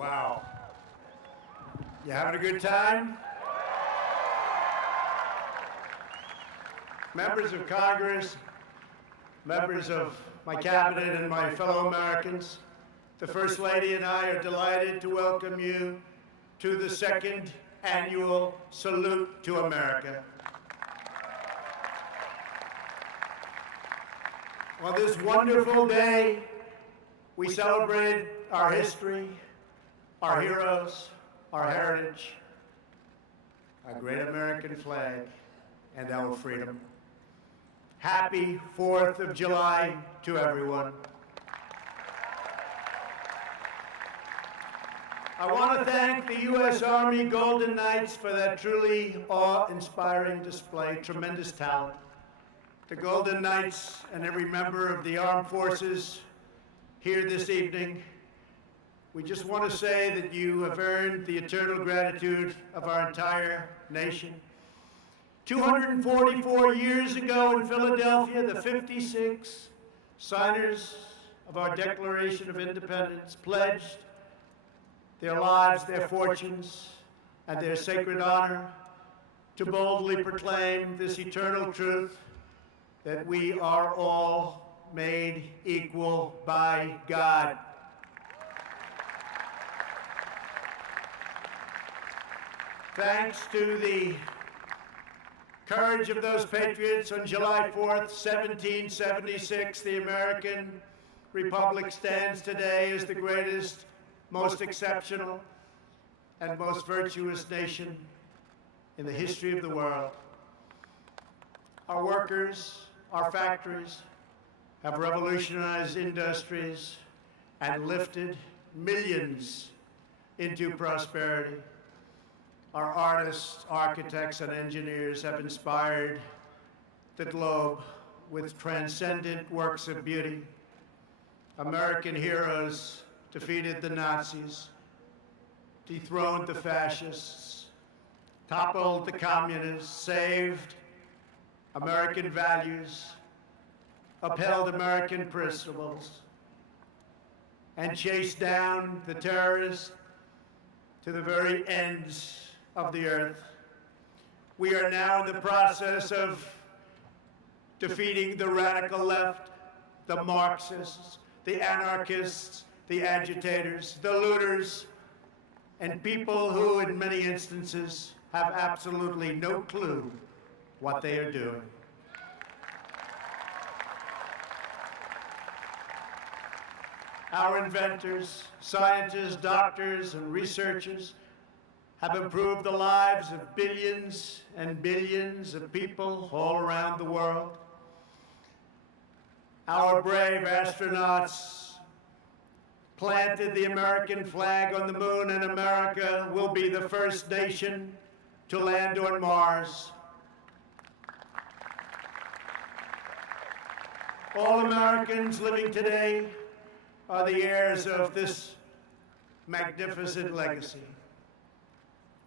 Wow. You having a good time? Members of Congress, members of my cabinet and my fellow Americans, the First Lady and I are delighted to welcome you to the second annual Salute to America. On this wonderful day, we celebrate our history, our heroes, our heritage, our great American flag, and our freedom. Happy 4th of July to everyone. I want to thank the U.S. Army Golden Knights for that truly awe-inspiring display, tremendous talent. The Golden Knights and every member of the armed forces here this evening, we just want to say that you have earned the eternal gratitude of our entire nation. 244 years ago in Philadelphia, the 56 signers of our Declaration of Independence pledged their lives, their fortunes, and their sacred honor to boldly proclaim this eternal truth that we are all made equal by God. Thanks to the courage of those patriots, on July 4th, 1776, the American Republic stands today as the greatest, most exceptional, and most virtuous nation in the history of the world. Our workers, our factories, have revolutionized industries and lifted millions into prosperity. Our artists, architects, and engineers have inspired the globe with transcendent works of beauty. American heroes defeated the Nazis, dethroned the fascists, toppled the communists, saved American values, upheld American principles, and chased down the terrorists to the very ends of the earth. We are now in the process of defeating the radical left, the Marxists, the anarchists, the agitators, the looters, and people who, in many instances, have absolutely no clue what they are doing. Our inventors, scientists, doctors, and researchers have improved the lives of billions and billions of people all around the world. Our brave astronauts planted the American flag on the moon, and America will be the first nation to land on Mars. All Americans living today are the heirs of this magnificent legacy.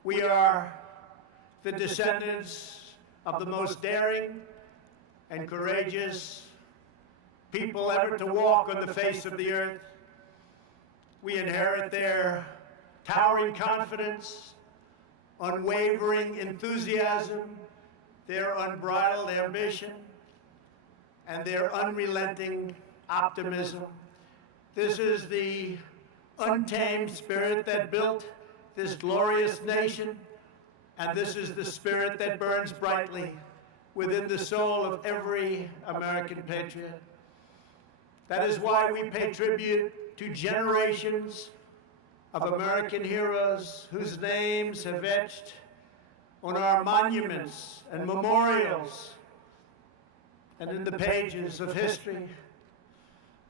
We are the descendants of the most daring and courageous people ever to walk on the face of the earth. We inherit their towering confidence, unwavering enthusiasm, their unbridled ambition, and their unrelenting optimism. This is the untamed spirit that built this glorious nation, and this is the spirit that burns brightly within the soul of every American patriot. That is why we pay tribute to generations of American heroes whose names have etched on our monuments and memorials and in the pages of history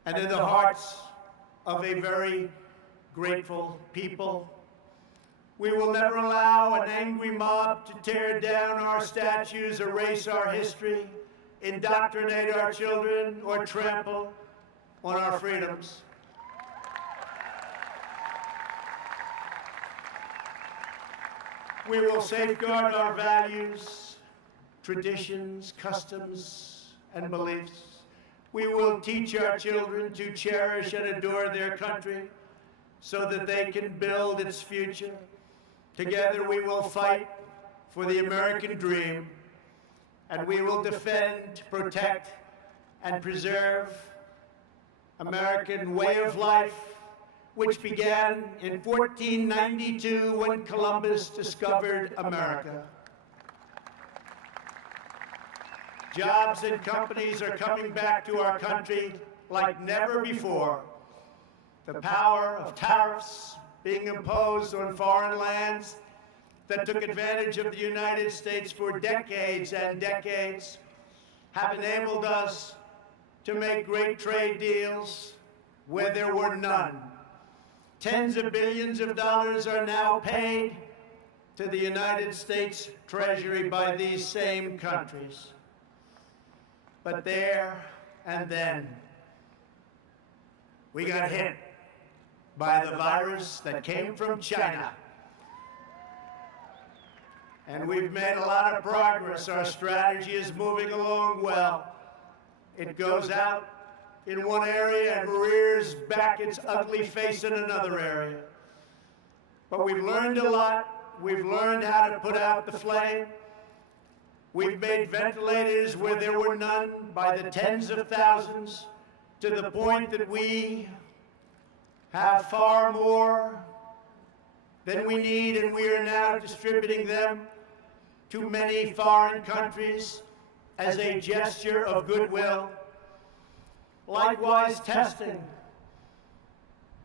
and in the hearts of a very grateful people. We will never allow an angry mob to tear down our statues, erase our history, indoctrinate our children, or trample on our freedoms. We will safeguard our values, traditions, customs, and beliefs. We will teach our children to cherish and adore their country, so that they can build its future. Together we will fight for the American dream, and we will defend, protect, and preserve American way of life, which began in 1492 when Columbus discovered America. Jobs and companies are coming back to our country like never before. The power of tariffs being imposed on foreign lands that took advantage of the United States for decades and decades have enabled us to make great trade deals where there were none. Tens of billions of dollars are now paid to the United States Treasury by these same countries. But there and then, we got hit by the virus that came from China. And we've made a lot of progress. Our strategy is moving along well. It goes out in one area and rears back its ugly face in another area. But we've learned a lot. We've learned how to put out the flame. We've made ventilators where there were none by the tens of thousands, to the point that we have far more than we need, and we are now distributing them to many foreign countries as a gesture of goodwill. Likewise, testing.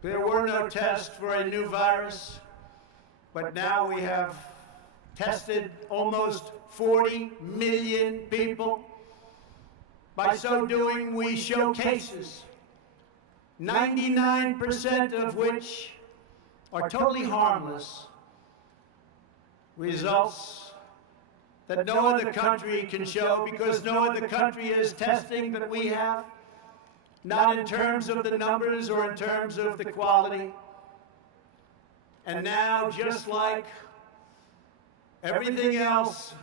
There were no tests for a new virus, but now we have tested almost 40 million people. By so doing, we show cases, 99% of which are totally harmless. Results that no other country can show, because no other country has testing that we have, not in terms of the numbers or in terms of the quality. And now, just like everything else,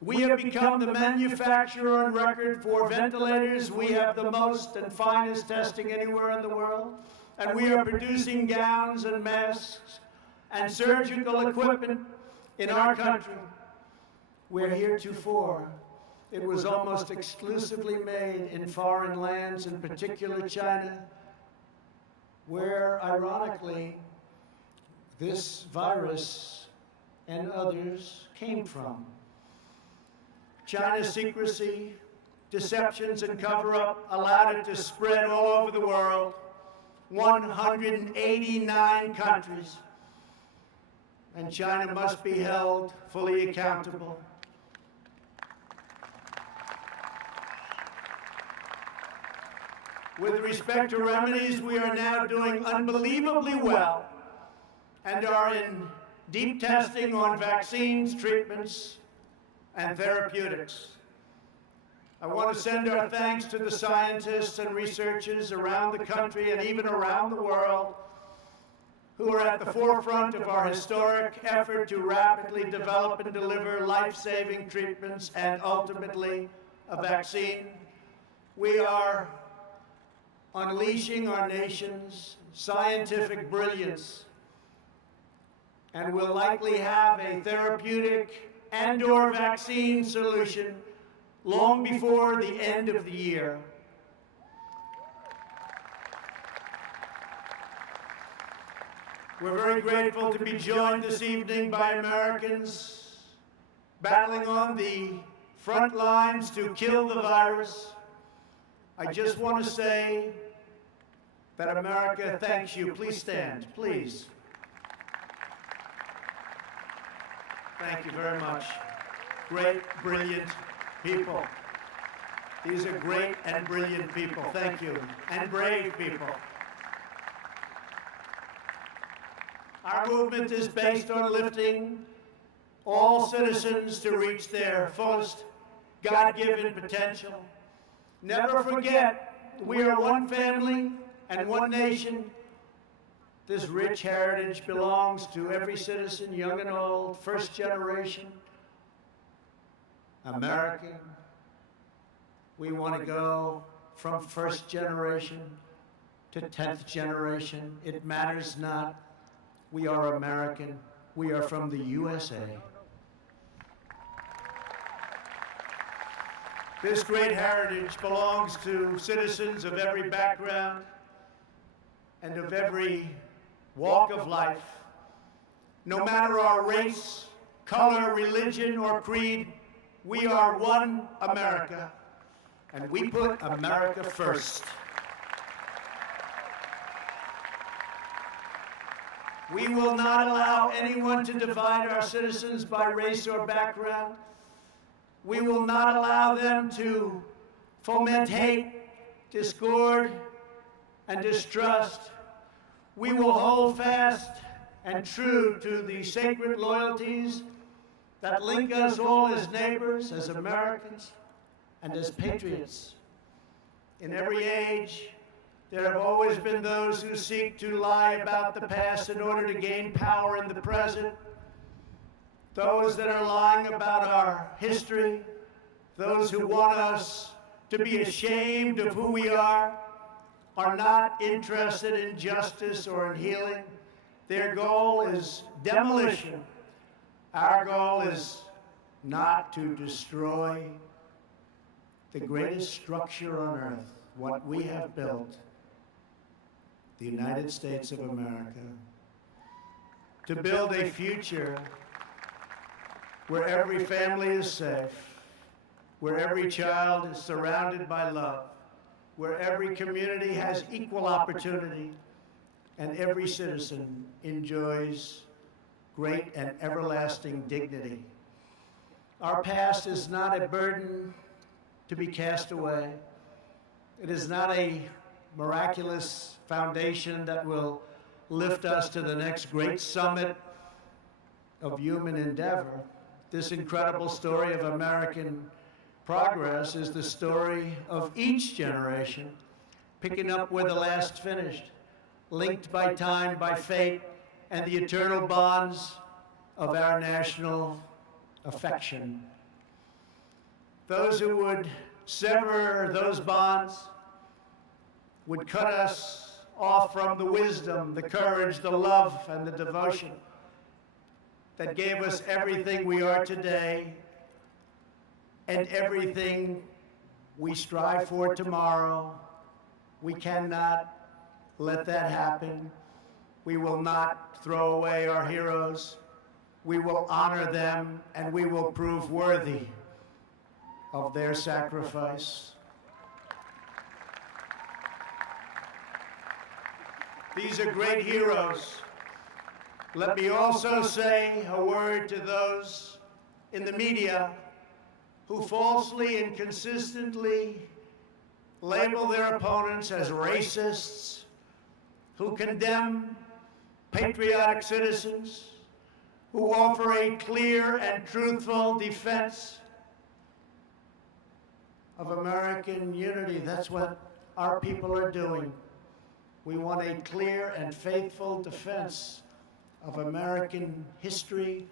we have become the manufacturer on record for ventilators. We have the most and finest testing anywhere in the world. And we are producing gowns and masks and surgical equipment in our country, where heretofore it was almost exclusively made in foreign lands, in particular China, where, ironically, this virus and others came from. China's secrecy, deceptions, and cover-up allowed it to spread all over the world, 189 countries. And China must be held fully accountable. With respect to remedies, we are now doing unbelievably well and are in deep testing on vaccines, treatments, and therapeutics. I want to send our thanks to the scientists and researchers around the country and even around the world who are at the forefront of our historic effort to rapidly develop and deliver life-saving treatments and ultimately a vaccine. We are unleashing our nation's scientific brilliance, and will likely have a therapeutic and/or vaccine solution long before the end of the year. We're very grateful to be joined this evening by Americans battling on the front lines to kill the virus. I just want to say that America thanks you. Please stand, please. Thank you very much. Great, brilliant people. These are great and brilliant people. Thank you. And brave people. Our movement is based on lifting all citizens to reach their fullest God-given potential. Never forget, we are one family and one nation. This rich heritage belongs to every citizen, young and old, first generation American. We want to go from first generation to 10th generation, it matters not. We are American. We are from the USA. This great heritage belongs to citizens of every background and of every walk of life. No matter our race, color, religion, or creed, we are one America, and we put America first. We will not allow anyone to divide our citizens by race or background. We will not allow them to foment hate, discord, and distrust. We will hold fast and true to the sacred loyalties that link us all as neighbors, as Americans, and as patriots. In every age, there have always been those who seek to lie about the past in order to gain power in the present. Those that are lying about our history, those who want us to be ashamed of who we are not interested in justice or in healing. Their goal is demolition. Our goal is not to destroy the greatest structure on earth, what we have built, the United States of America, to build a future where every family is safe, where every child is surrounded by love, where every community has equal opportunity, and every citizen enjoys great and everlasting dignity. Our past is not a burden to be cast away. It is not a miraculous foundation that will lift us to the next great summit of human endeavor. This incredible story of American progress is the story of each generation, picking up where the last finished, linked by time, by fate, and the eternal bonds of our national affection. Those who would sever those bonds would cut us off from the wisdom, the courage, the love, and the devotion that gave us everything we are today and everything we strive for tomorrow. We cannot let that happen. We will not throw away our heroes. We will honor them, and we will prove worthy of their sacrifice. These are great heroes. Let me also say a word to those in the media who falsely and consistently label their opponents as racists, who condemn patriotic citizens, who offer a clear and truthful defense of American unity. That's what our people are doing. We want a clear and faithful defense of American history,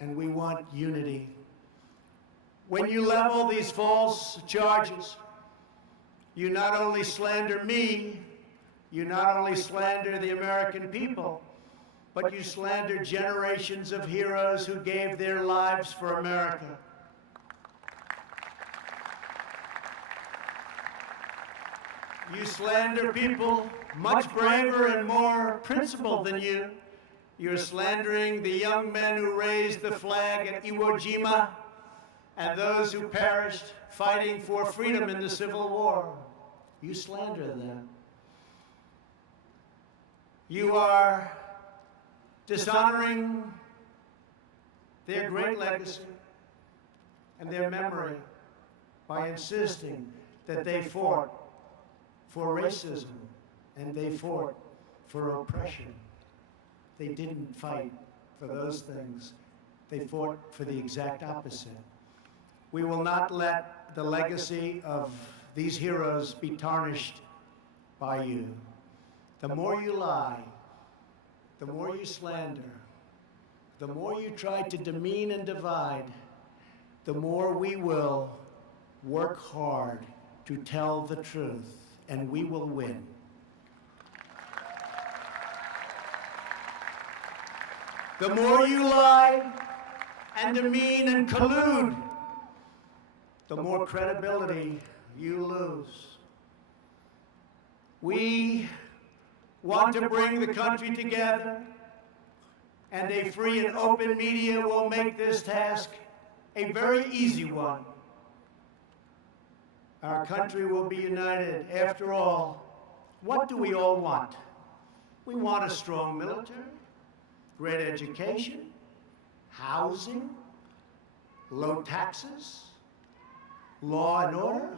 and we want unity. When you level these false charges, you not only slander me, you not only slander the American people, but you slander generations of heroes who gave their lives for America. You slander people much braver and more principled than you. You're slandering the young men who raised the flag at Iwo Jima and those who perished fighting for freedom in the Civil War. You slander them. You are dishonoring their great legacy and their memory by insisting that they fought for racism and they fought for oppression. They didn't fight for those things. They fought for the exact opposite. We will not let the legacy of these heroes be tarnished by you. The more you lie, the more you slander, the more you try to demean and divide, the more we will work hard to tell the truth and we will win. The more you lie and demean and collude, the more credibility you lose. We want to bring the country together, and a free and open media will make this task a very easy one. Our country will be united. After all, what do we all want? We want a strong military, great education, housing, low taxes, law and order.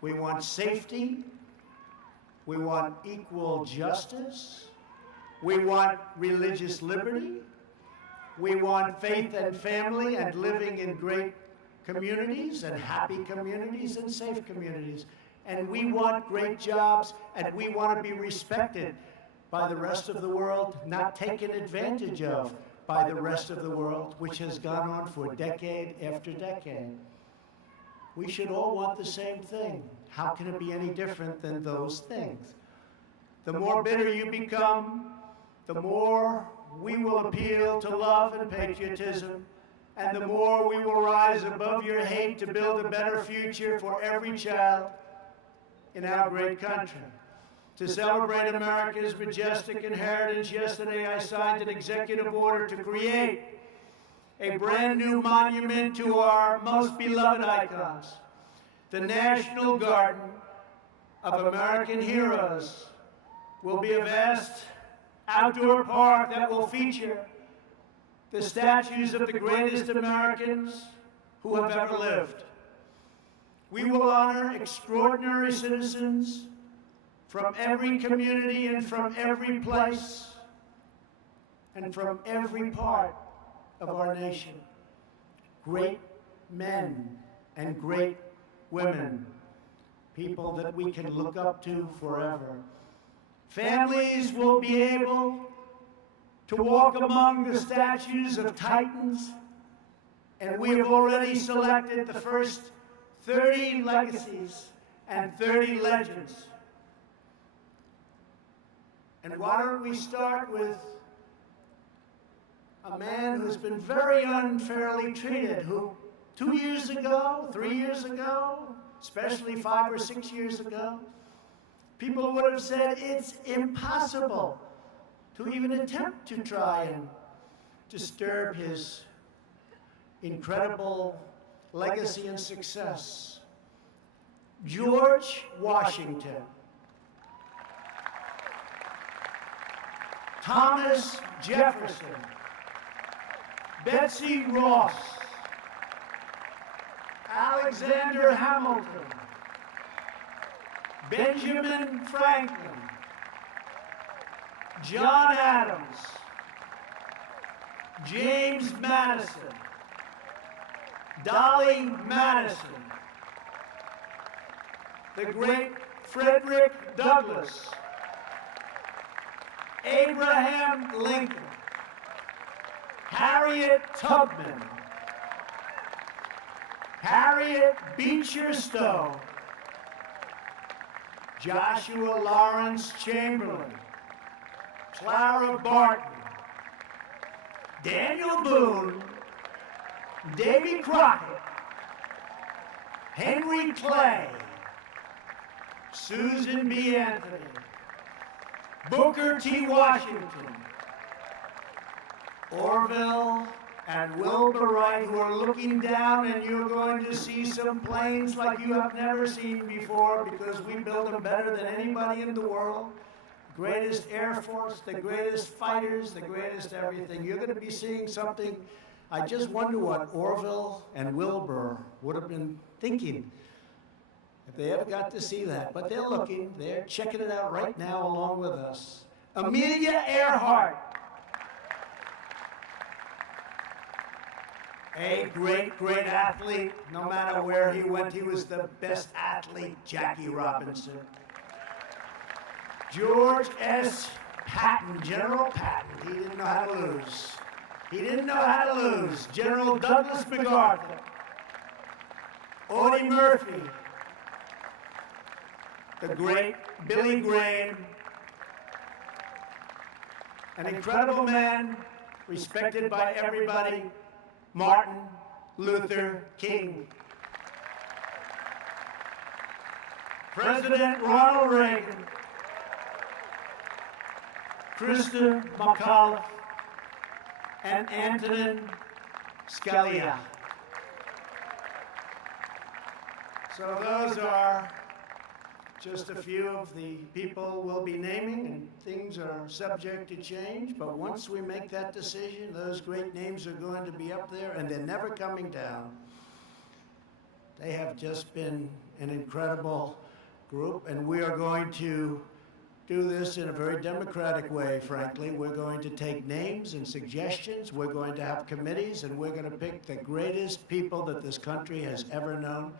We want safety. We want equal justice. We want religious liberty. We want faith and family and living in great communities and happy communities and safe communities. And we want great jobs, and we want to be respected by the rest of the world, not taken advantage of by the rest of the world, which has gone on for decade after decade. We should all want the same thing. How can it be any different than those things? The more bitter you become, the more we will appeal to love and patriotism, and the more we will rise above your hate to build a better future for every child in our great country. To celebrate America's majestic inheritance, yesterday I signed an executive order to create a brand new monument to our most beloved icons, the National Garden of American Heroes. Will be a vast outdoor park that will feature the statues of the greatest Americans who have ever lived. We will honor extraordinary citizens from every community and from every place and from every part of our nation. Great men and great women, people that we can look up to forever. Families will be able to walk among the statues of titans, and we have already selected the first 30 legacies and 30 legends. And why don't we start with a man who's been very unfairly treated, who 2 years ago, 3 years ago, especially 5 or 6 years ago, people would have said it's impossible to even attempt to try and disturb his incredible legacy and success. George Washington, Thomas Jefferson, Betsy Ross, Alexander Hamilton, Benjamin Franklin, John Adams, James Madison, Dolly Madison, the great Frederick Douglass, Abraham Lincoln, Harriet Tubman, Harriet Beecher Stowe, Joshua Lawrence Chamberlain, Clara Barton, Daniel Boone, Davy Crockett, Henry Clay, Susan B. Anthony, Booker T. Washington, Orville and Wilbur Wright, who are looking down, and you're going to see some planes like you have never seen before, because we build them better than anybody in the world. Greatest Air Force, the greatest fighters, the greatest everything. You're going to be seeing something. I just wonder what Orville and Wilbur would have been thinking if they ever got to see that. But they're looking, they're checking it out right now along with us. Amelia Earhart, a great, great athlete. No matter where he went, he was the best athlete. Jackie Robinson. George S. Patton, General Patton. He didn't know how to lose. He didn't know how to lose. General Douglas MacArthur. Audie Murphy. the great Billy Graham, an incredible man respected by everybody, Martin Luther King. President Ronald Reagan, Krista McAuliffe, and Antonin Scalia. So those are just a few of the people we'll be naming, and things are subject to change, but once we make that decision, those great names are going to be up there, and they're never coming down. They have just been an incredible group, and we are going to do this in a very democratic way, frankly. We're going to take names and suggestions, we're going to have committees, and we're going to pick the greatest people that this country has ever known,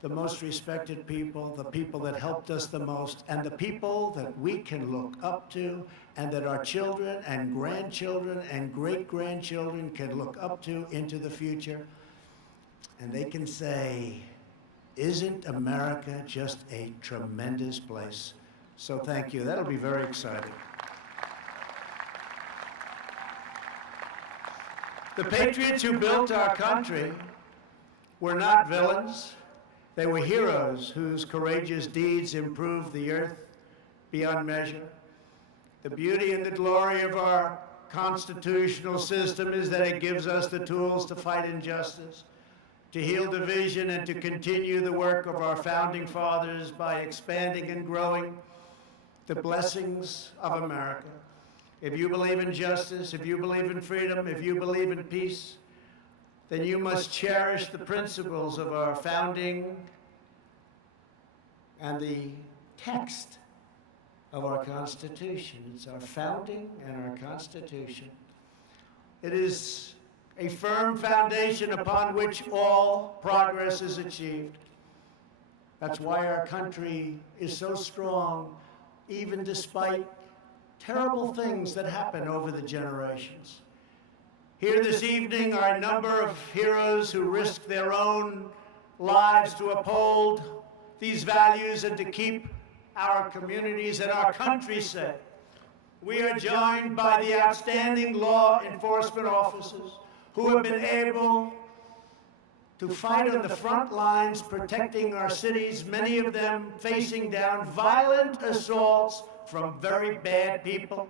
the most respected people, the people that helped us the most, and the people that we can look up to, and that our children and grandchildren and great-grandchildren can look up to into the future. And they can say, isn't America just a tremendous place? So thank you. That'll be very exciting. The patriots who built our country were not villains. They were heroes whose courageous deeds improved the earth beyond measure. The beauty and the glory of our constitutional system is that it gives us the tools to fight injustice, to heal division, and to continue the work of our founding fathers by expanding and growing the blessings of America. If you believe in justice, if you believe in freedom, if you believe in peace, then you must cherish the principles of our founding and the text of our Constitution. It's our founding and our Constitution. It is a firm foundation upon which all progress is achieved. That's why our country is so strong, even despite terrible things that happen over the generations. Here this evening are a number of heroes who risked their own lives to uphold these values and to keep our communities and our country safe. We are joined by the outstanding law enforcement officers who have been able to fight on the front lines protecting our cities, many of them facing down violent assaults from very bad people.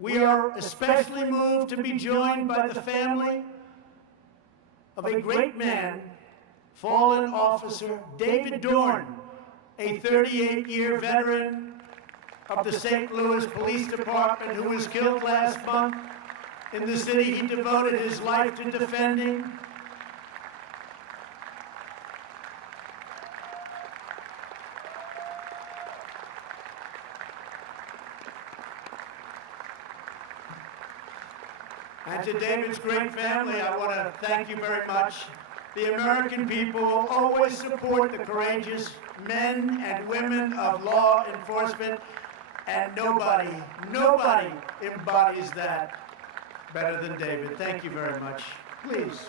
We are especially moved to be joined by the family of a great man, fallen officer David Dorn, a 38-year veteran of the St. Louis Police Department who was killed last month in the city he devoted his life to defending. And to David's great family, I want to thank you very much. The American people will always support the courageous men and women of law enforcement, and nobody embodies that better than David. Thank you very much. Please.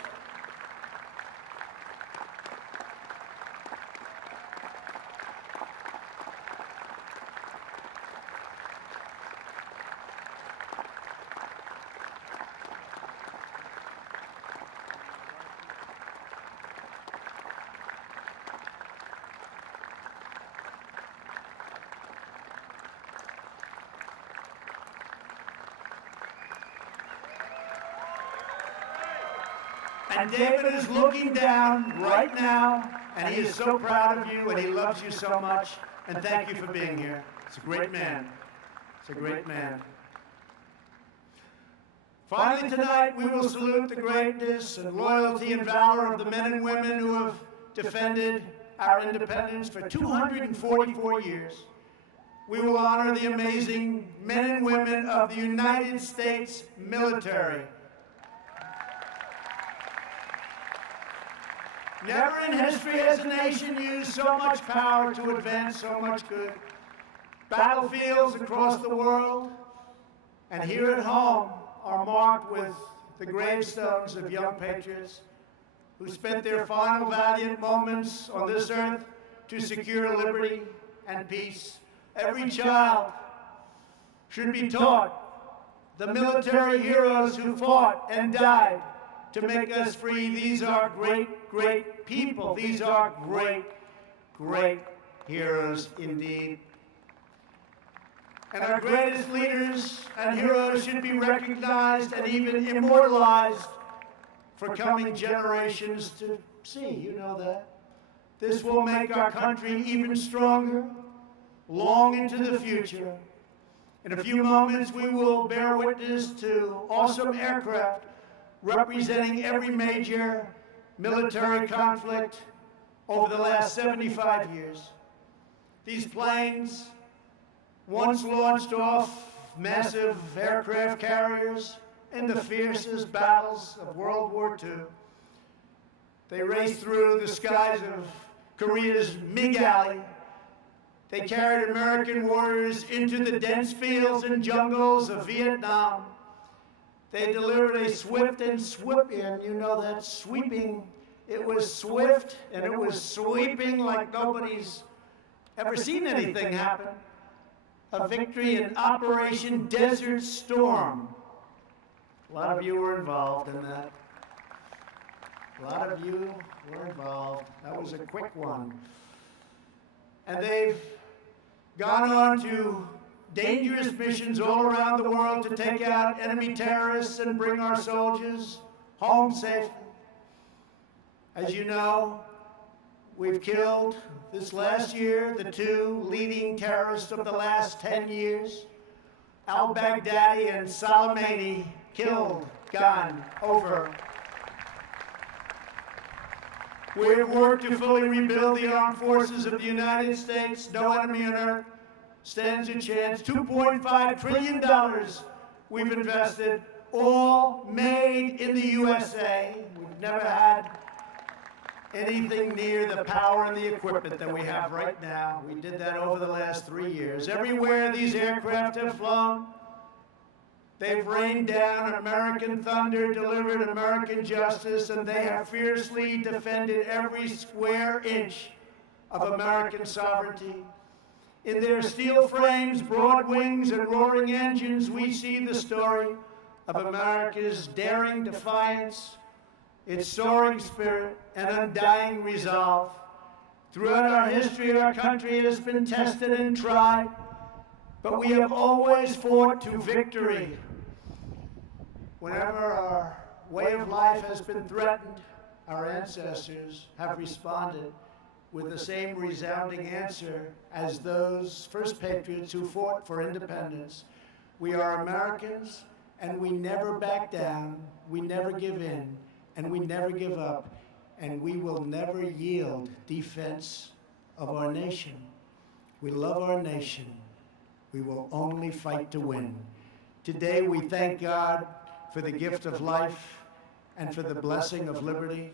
And David is looking down right now, and he is so proud of you, and he loves you so much. And thank you for being here. It's a great man. It's a great man. Finally tonight, we will salute the greatness and loyalty and valor of the men and women who have defended our independence for 244 years. We will honor the amazing men and women of the United States military. Never in history has a nation used so much power to advance so much good. Battlefields across the world and here at home are marked with the gravestones of young patriots who spent their final valiant moments on this earth to secure liberty and peace. Every child should be taught the military heroes who fought and died to make us free. These are great, great people. These are great, great heroes indeed. And our greatest leaders and heroes should be recognized and even immortalized for coming generations to see. You know that. This will make our country even stronger, long into the future. In a few moments, we will bear witness to awesome aircraft representing every major military conflict over the last 75 years. These planes once launched off massive aircraft carriers in the fiercest battles of World War II. They raced through the skies of Korea's MiG Alley. They carried American warriors into the dense fields and jungles of Vietnam. They delivered a swift and sweeping, you know that sweeping, it was swift and it was sweeping like nobody's ever seen anything happen. A victory in Operation Desert Storm. A lot of you were involved in that. A lot of you were involved. That was a quick one. And they've gone on to dangerous missions all around the world to take out enemy terrorists and bring our soldiers home safely. As you know, we've killed this last year the two leading terrorists of the last 10 years, al-Baghdadi and Soleimani, killed, gone, over. We have worked to fully rebuild the armed forces of the United States. No enemy on earth stands a chance. $2.5 trillion we've invested, all made in the USA. We've never had anything near the power and the equipment that we have right now. We did that over the last 3 years. Everywhere these aircraft have flown, they've rained down American thunder, delivered American justice, and they have fiercely defended every square inch of American sovereignty. In their steel frames, broad wings, and roaring engines, we see the story of America's daring defiance, its soaring spirit, and undying resolve. Throughout our history, our country has been tested and tried, but we have always fought to victory. Whenever our way of life has been threatened, our ancestors have responded with the same resounding answer as those first patriots who fought for independence. We are Americans, and we never back down, we never give in, and we never give up, and we will never yield defense of our nation. We love our nation. We will only fight to win. Today we thank God for the gift of life and for the blessing of liberty.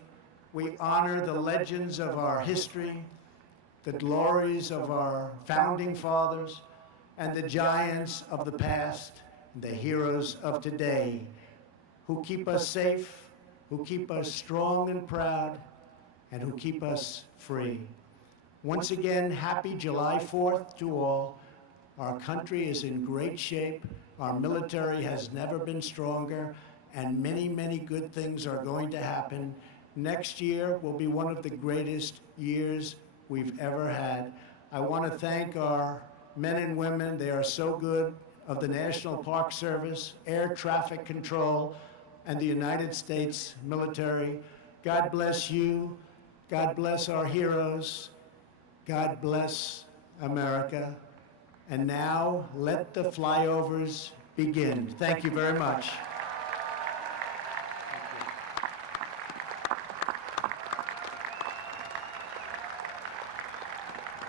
We honor the legends of our history, the glories of our founding fathers, and the giants of the past, the heroes of today, who keep us safe, who keep us strong and proud, and who keep us free. Once again, happy July 4th to all. Our country is in great shape. Our military has never been stronger, and many, many good things are going to happen. Next year will be one of the greatest years we've ever had. I want to thank our men and women. They are so good, of the National Park Service, Air Traffic Control, and the United States military. God bless you. God bless our heroes. God bless America. And now, let the flyovers begin. Thank you very much.